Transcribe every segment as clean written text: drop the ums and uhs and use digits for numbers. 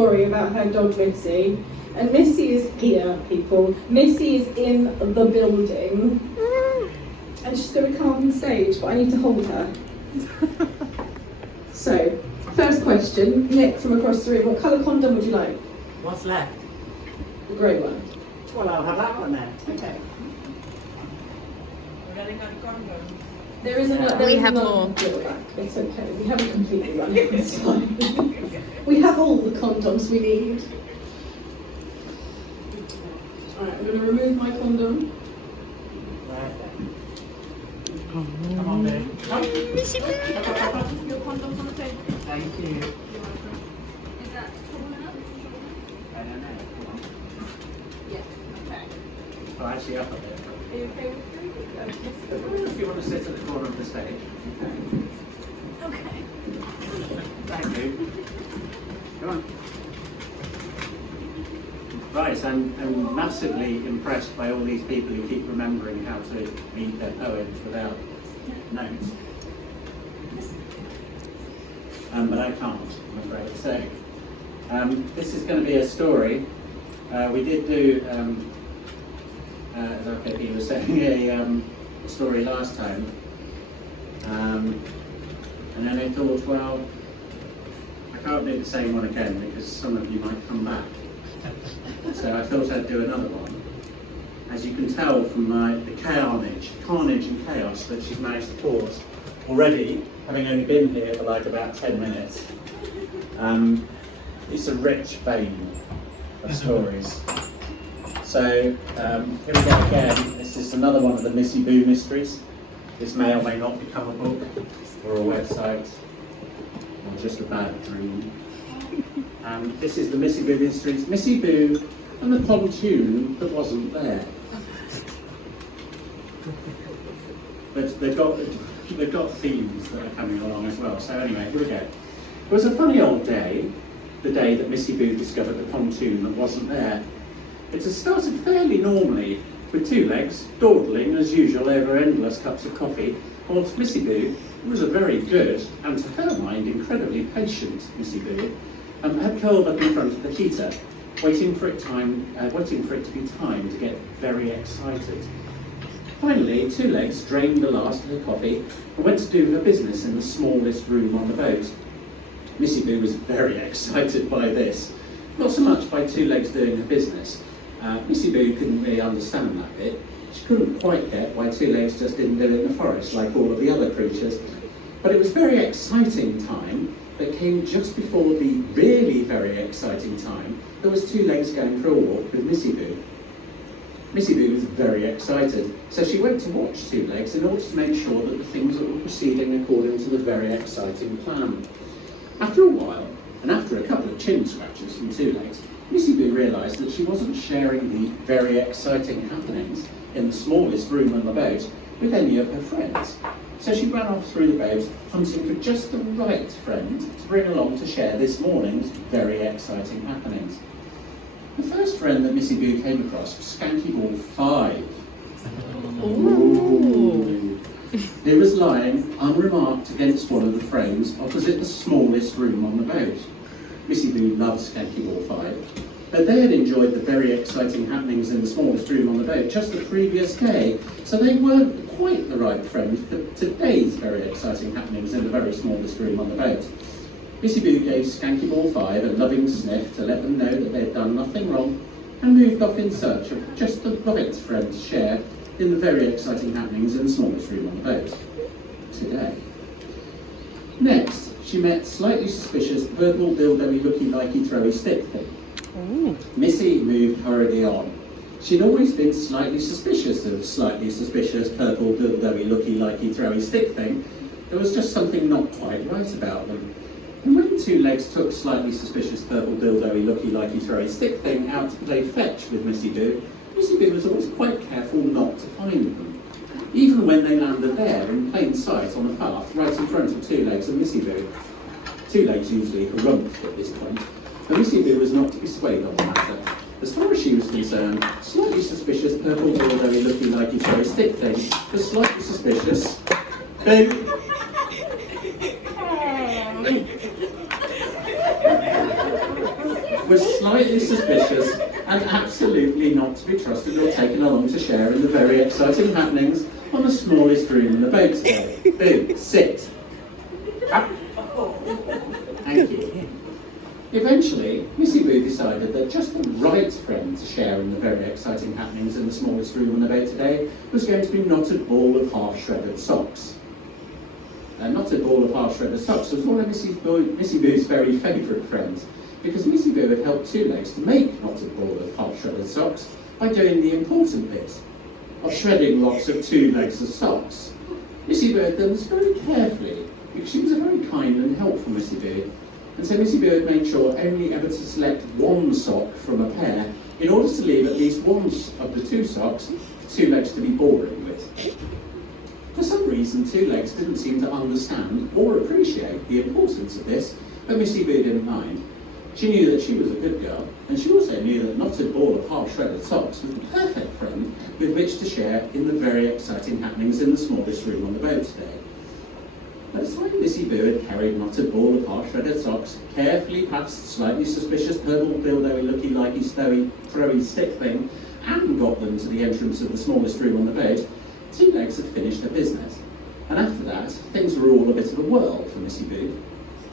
story about her dog Missy. And Missy is here, people. Missy is in the building. And she's going to come up on stage, but I need to hold her. So, first question, Nick from across the room, what colour condom would you like? What's left? The grey one. Well, I'll have that one then. Okay. We're running out of condoms. There is another. We have more. It's okay. We haven't completely run out. It's fine. We have all the condoms we need. Alright, I'm going to remove my condom. Right then. Come on, babe. Come. Missy Boo. Your condoms on the table. Thank you. You're welcome. Is that tall enough? I don't know. Come on. Yeah. Okay. Oh, actually, up a bit. Are you okay with three? If you want to sit at the corner of the stage. Okay. Thank you. Come on. Right, I'm massively impressed by all these people who keep remembering how to read their poems without notes. But I can't, I'm afraid. So, this is going to be a story. We did do, as RKP was saying, a story last time. And then I thought, well, I can't do the same one again because some of you might come back. So I thought I'd do another one. As you can tell from the carnage and chaos that she's managed to cause already, having only been here for like about 10 minutes, it's a rich vein of stories. So here we go again. This is another one of the Missy Boo mysteries. This may or may not become a book or a website or just a bad dream. This is the Missy Boo mysteries. Missy Boo and the pontoon that wasn't there. But they've got themes that are coming along as well. So anyway, here we go. It was a funny old day, the day that Missy Boo discovered the pontoon that wasn't there. It had started fairly normally, with two legs, dawdling as usual over endless cups of coffee, whilst Missy Boo, who was a very good, and to her mind, incredibly patient Missy Boo, had curled up in front of the heater, waiting for it to be time to get very excited. Finally, Two Legs drained the last of her coffee and went to do her business in the smallest room on the boat. Missy Boo was very excited by this, not so much by Two Legs doing her business. Missy Boo couldn't really understand that bit. She couldn't quite get why Two Legs just didn't live in the forest like all of the other creatures. But it was very exciting time that came just before the really very exciting time that was Two Legs going for a walk with Missy Boo. Missy Boo was very excited, so she went to watch Two Legs in order to make sure that the things were proceeding according to the very exciting plan. After a while, and after a couple of chin scratches from Two Legs, Missy Boo realised that she wasn't sharing the very exciting happenings in the smallest room on the boat with any of her friends. So she ran off through the boat, hunting for just the right friend to bring along to share this morning's very exciting happenings. The first friend that Missy Boo came across was Skanky Ball 5. Ooh. He was lying unremarked against one of the frames opposite the smallest room on the boat. Missy Boo loved Skanky Ball 5, but they had enjoyed the very exciting happenings in the smallest room on the boat just the previous day, so they weren't quite the right friend for today's very exciting happenings in the very smallest room on the boat. Missy Boo gave Skanky Ball 5 a loving sniff to let them know that they had done nothing wrong, and moved off in search of just the right friend to share in the very exciting happenings in the smallest room on the boat today. Next, she met slightly suspicious purple dildo-y looky likey throwy stick thing. Ooh. Missy moved hurriedly on. She'd always been slightly suspicious of slightly suspicious purple dildo-y looky likey throwy stick thing. There was just something not quite right about them. And when Two Legs took slightly suspicious purple dildo-y looky likey throwy stick thing out to play fetch with Missy Boo was always quite careful not to find them, even when they landed there in plain sight on the path right in front of Two Legs and Missy Boo. Two Legs usually harumphed at this point, but Missy Boo was not to be swayed on the matter. As far as she was concerned, slightly suspicious purple dildo-y looky likey throwy stick thing was slightly suspicious. was slightly suspicious and absolutely not to be trusted or taken along to share in the very exciting happenings on the smallest room in the boat today. Boo, sit. Up. Thank you. Eventually, Missy Boo decided that just the right friend to share in the very exciting happenings in the smallest room on the boat today was going to be Knotted Ball of Half-Shredded Socks. Knotted Ball of Half-Shredded Socks was one of Missy Boo's very favourite friends, because Missy Boo had helped Two Legs to make Knotted Ball of Half-Shredded Socks by doing the important bit of shredding lots of Two Legs of socks. Missy Boo had done this very carefully, because she was a very kind and helpful Missy Boo, and so Missy Boo had made sure only ever to select one sock from a pair in order to leave at least one of the two socks for Two Legs to be boring with. For some reason, Two Legs didn't seem to understand or appreciate the importance of this, but Missy Boo didn't mind. She knew that she was a good girl, and she also knew that Knotted Ball of Half-Shredded Socks was the perfect friend with which to share in the very exciting happenings in the smallest room on the boat today. By the time Missy Boo had carried Knotted Ball of Half-Shredded Socks carefully past the slightly suspicious purple dildo-y looky likey stowy throwy stick thing and got them to the entrance of the smallest room on the boat, Two Legs had finished her business. And after that, things were all a bit of a whirl for Missy Boo.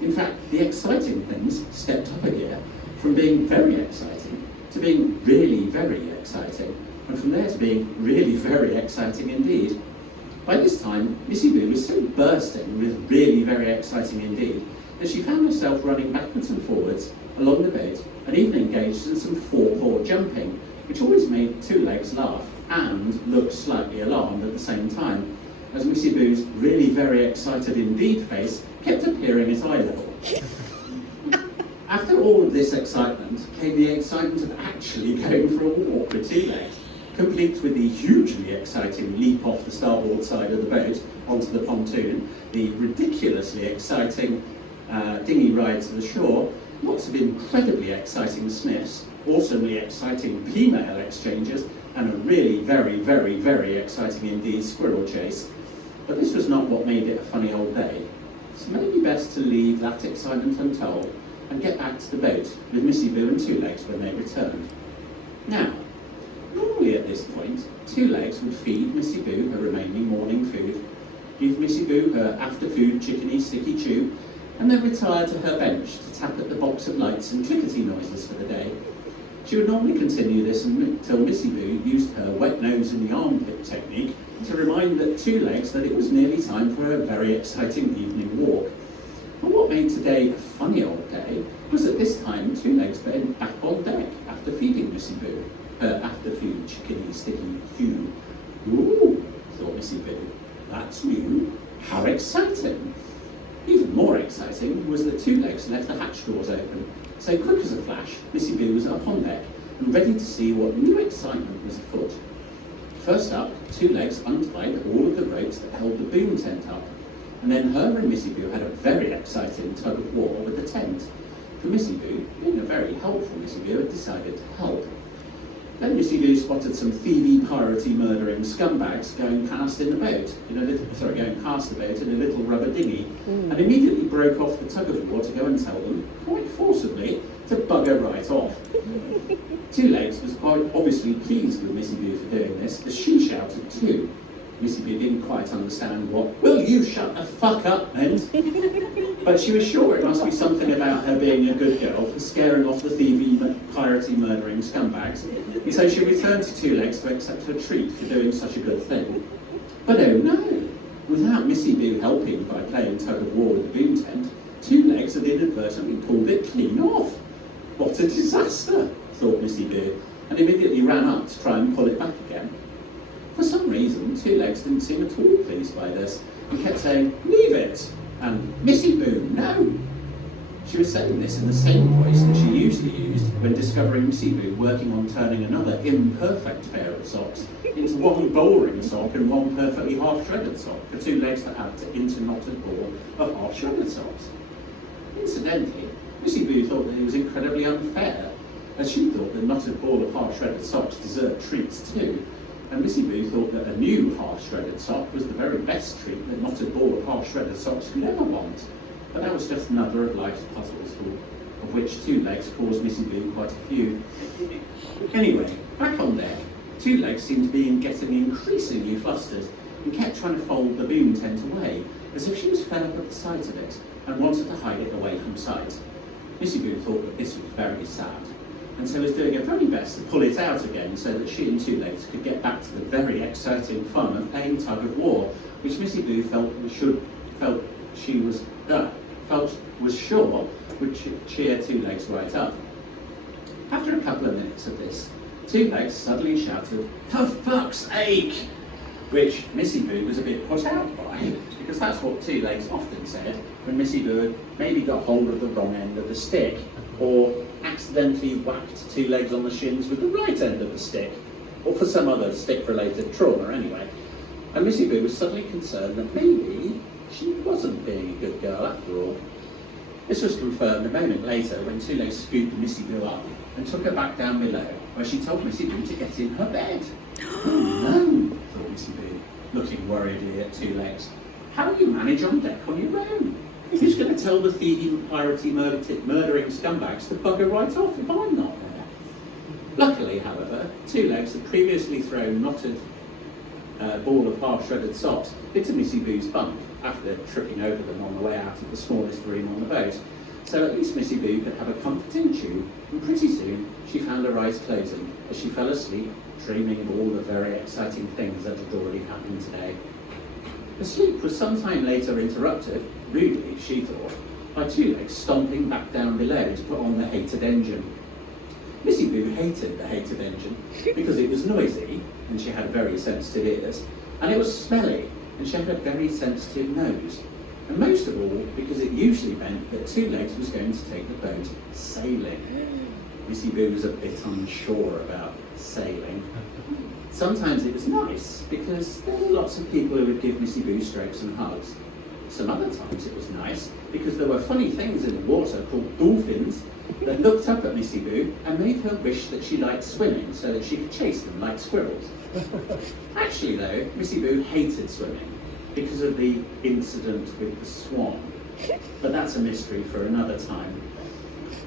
In fact, the exciting things stepped up a gear from being very exciting to being really very exciting, and from there to being really very exciting indeed. By this time, Missy Boo was so bursting with really very exciting indeed that she found herself running backwards and forwards along the boat and even engaged in some four-paw jumping, which always made Two Legs laugh and look slightly alarmed at the same time, as Missy Boo's really very excited indeed face kept appearing at eye level. After all of this excitement came the excitement of actually going for a walk with Two Legs, complete with the hugely exciting leap off the starboard side of the boat onto the pontoon, the ridiculously exciting dinghy ride to the shore, lots of incredibly exciting sniffs, awesomely exciting female exchanges, and a really very, very, very exciting indeed squirrel chase. But this was not what made it a funny old day. So maybe best to leave that excitement untold and get back to the boat with Missy Boo and Two Legs when they returned. Now, normally at this point, Two Legs would feed Missy Boo her remaining morning food, give Missy Boo her after-food chickeny sticky chew, and then retire to her bench to tap at the box of lights and clickety noises for the day. She would normally continue this until Missy Boo used her wet nose in the armpit technique to remind Two Legs that it was nearly time for a very exciting evening walk. But what made today a funny old day was that this time Two Legs then back on deck after feeding Missy Boo her after-food chickeny sticky chew. Ooh, thought Missy Boo, that's new. How exciting! Even more exciting was that Two Legs left the hatch doors open. So quick as a flash, Missy Boo was up on deck and ready to see what new excitement was afoot. First up, Two Legs untied all of the ropes that held the boom tent up, and then her and Missy Boo had a very exciting tug of war with the tent. For Missy Boo, being a very helpful Missy Boo, had decided to help. Then Missy Boo spotted some thievy, piratey, murdering scumbags going past the boat in a little rubber dinghy, and immediately broke off the tug of war to go and tell them, quite forcibly, to bugger right off. Two Legs was quite obviously pleased with Missy Boo for doing this, as she shouted too. Missy Boo didn't quite understand what, "Will you shut the fuck up," meant, but she was sure it must be something about her being a good girl for scaring off the thievy, piratey, murdering scumbags, and so she returned to Two Legs to accept her treat for doing such a good thing. But oh no! Without Missy Boo helping by playing tug of war with the boom tent, Two Legs had inadvertently pulled it clean off. What a disaster, thought Missy Boo, and immediately ran up to try and pull it back again. For some reason, Two Legs didn't seem at all pleased by this, and kept saying, "Leave it!" and "Missy Boo, no!" She was saying this in the same voice that she usually used when discovering Missy Boo working on turning another imperfect pair of socks into one boring sock and one perfectly half-shredded sock for Two Legs to add into Knotted Ball of half-shredded socks. Incidentally, Missy Boo thought that it was incredibly unfair, as she thought that Knotted Ball of half-shredded socks deserved treats too, and Missy Boo thought that a new half-shredded sock was the very best treat that Knotted Ball of half-shredded socks could ever want. But that was just another of life's puzzles of which Two Legs caused Missy Boo quite a few. Anyway, back on deck, Two Legs seemed to be getting increasingly flustered and kept trying to fold the boom tent away, as if she was fed up at the sight of it and wanted to hide it away from sight. Missy Boo thought that this was very sad, and so was doing her very best to pull it out again so that she and Two Legs could get back to the very exciting fun of playing tug of war, which Missy Boo felt was sure would cheer Two Legs right up. After a couple of minutes of this, Two Legs suddenly shouted, "For fuck's sake!" which Missy Boo was a bit put out by, because that's what Two Legs often said when Missy Boo had maybe got hold of the wrong end of the stick, or accidentally whacked Two Legs on the shins with the right end of the stick, or for some other stick-related trauma anyway. And Missy Boo was suddenly concerned that maybe she wasn't being a good girl after all. This was confirmed a moment later when Two Legs scooped Missy Boo up and took her back down below, where she told Missy Boo to get in her bed. "Oh no," thought Missy Boo, looking worriedly at Two Legs. "How do you manage on deck on your own? Who's going to tell the thieving, piratey, murdering scumbags to bugger right off if I'm not there?" Luckily, however, Two Legs had previously thrown knotted ball of half-shredded socks into Missy Boo's bunk after tripping over them on the way out of the smallest room on the boat. So at least Missy Boo could have a comforting chew, and pretty soon she found her eyes closing as she fell asleep, dreaming of all the very exciting things that had already happened today. The sleep was some time later interrupted, rudely she thought, by Two Legs stomping back down below to put on the hated engine. Missy Boo hated the hated engine because it was noisy, and she had very sensitive ears, and it was smelly, and she had a very sensitive nose, and most of all because it usually meant that Two Legs was going to take the boat sailing. Missy Boo was a bit unsure about sailing. Sometimes it was nice because there were lots of people who would give Missy Boo strokes and hugs. Some other times it was nice because there were funny things in the water called dolphins that looked up at Missy Boo and made her wish that she liked swimming so that she could chase them like squirrels. Actually though, Missy Boo hated swimming because of the incident with the swan. But that's a mystery for another time.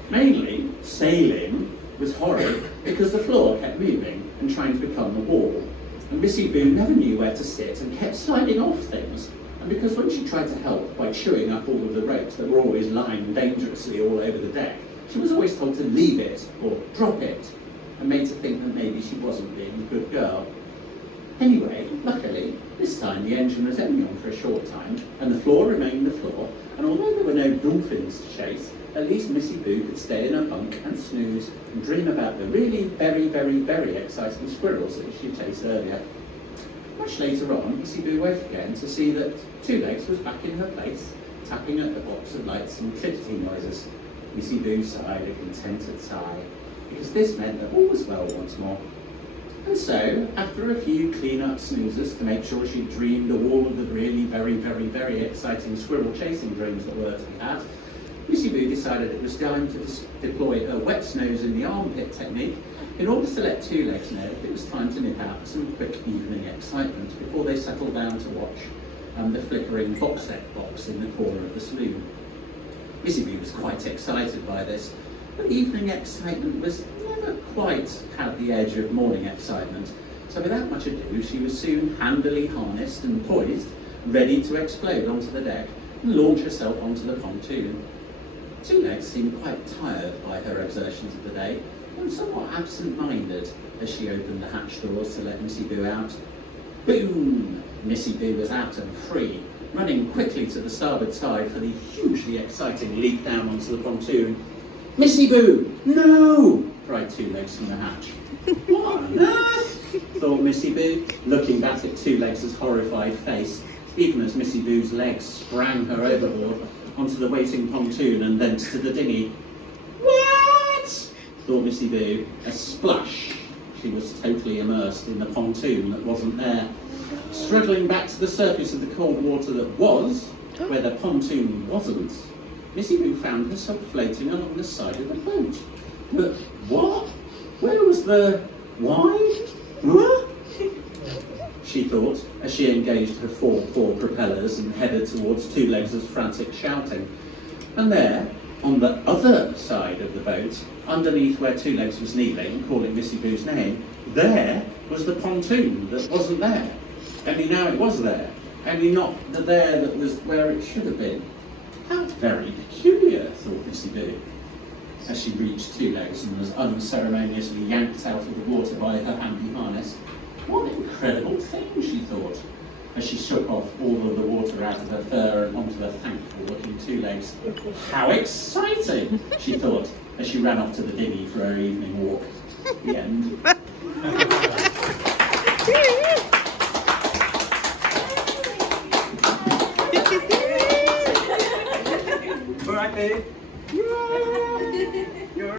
Mainly, sailing was horrid because the floor kept moving and trying to become the wall. And Missy Boo never knew where to sit and kept sliding off things. And because when she tried to help by chewing up all of the ropes that were always lying dangerously all over the deck, she was always told to leave it or drop it, and made to think that maybe she wasn't being a good girl. Anyway, luckily, this time the engine was only on for a short time, and the floor remained the floor, and although there were no dolphins to chase, at least Missy Boo could stay in her bunk and snooze and dream about the really very, very, very exciting squirrels that she chased earlier. Much later on, Missy Boo woke again to see that Two Legs was back in her place, tapping at the box of lights and clickety noises. Missy Boo sighed a contented sigh, because this meant that all was well once more. And so, after a few clean-up snoozes to make sure she dreamed of all of the really very, very, very exciting squirrel chasing dreams that were to be had, Missy Boo decided it was time to deploy her wet snows in the armpit technique in order to let Two Legs know that it was time to nip out for some quick evening excitement before they settled down to watch the flickering box set box in the corner of the saloon. Missy Boo was quite excited by this, but evening excitement was never quite had the edge of morning excitement, so without much ado she was soon handily harnessed and poised, ready to explode onto the deck and launch herself onto the pontoon. Two Legs seemed quite tired by her exertions of the day, and somewhat absent-minded as she opened the hatch doors to let Missy Boo out. Boom! Missy Boo was out and free, running quickly to the starboard side for the hugely exciting leap down onto the pontoon. "Missy Boo, no!" cried Two Legs from the hatch. "What on earth?" thought Missy Boo, looking back at Two Legs' horrified face, even as Missy Boo's legs sprang her overboard onto the waiting pontoon and thence to the dinghy. "What?" thought Missy Boo. A splash! She was totally immersed in the pontoon that wasn't there. Struggling back to the surface of the cold water that was, where the pontoon wasn't, Missy Boo found herself floating along the side of the boat. But what? Where was the... why? Huh? She thought, as she engaged her four propellers and headed towards Two Legs' frantic shouting. And there, On the other side of the boat, underneath where Two Legs was kneeling, calling Missy Boo's name, there was the pontoon that wasn't there. Only now it was there. Only not the there that was where it should have been. How very peculiar, thought Missy Boo, as she reached Two Legs and was unceremoniously yanked out of the water by her handy harness. What incredible thing, she thought, as she shook off all of the water out of her fur and onto the thankful-looking Two Legs. How exciting, she thought, as she ran off to the dinghy for her evening walk. The end. All right, babe.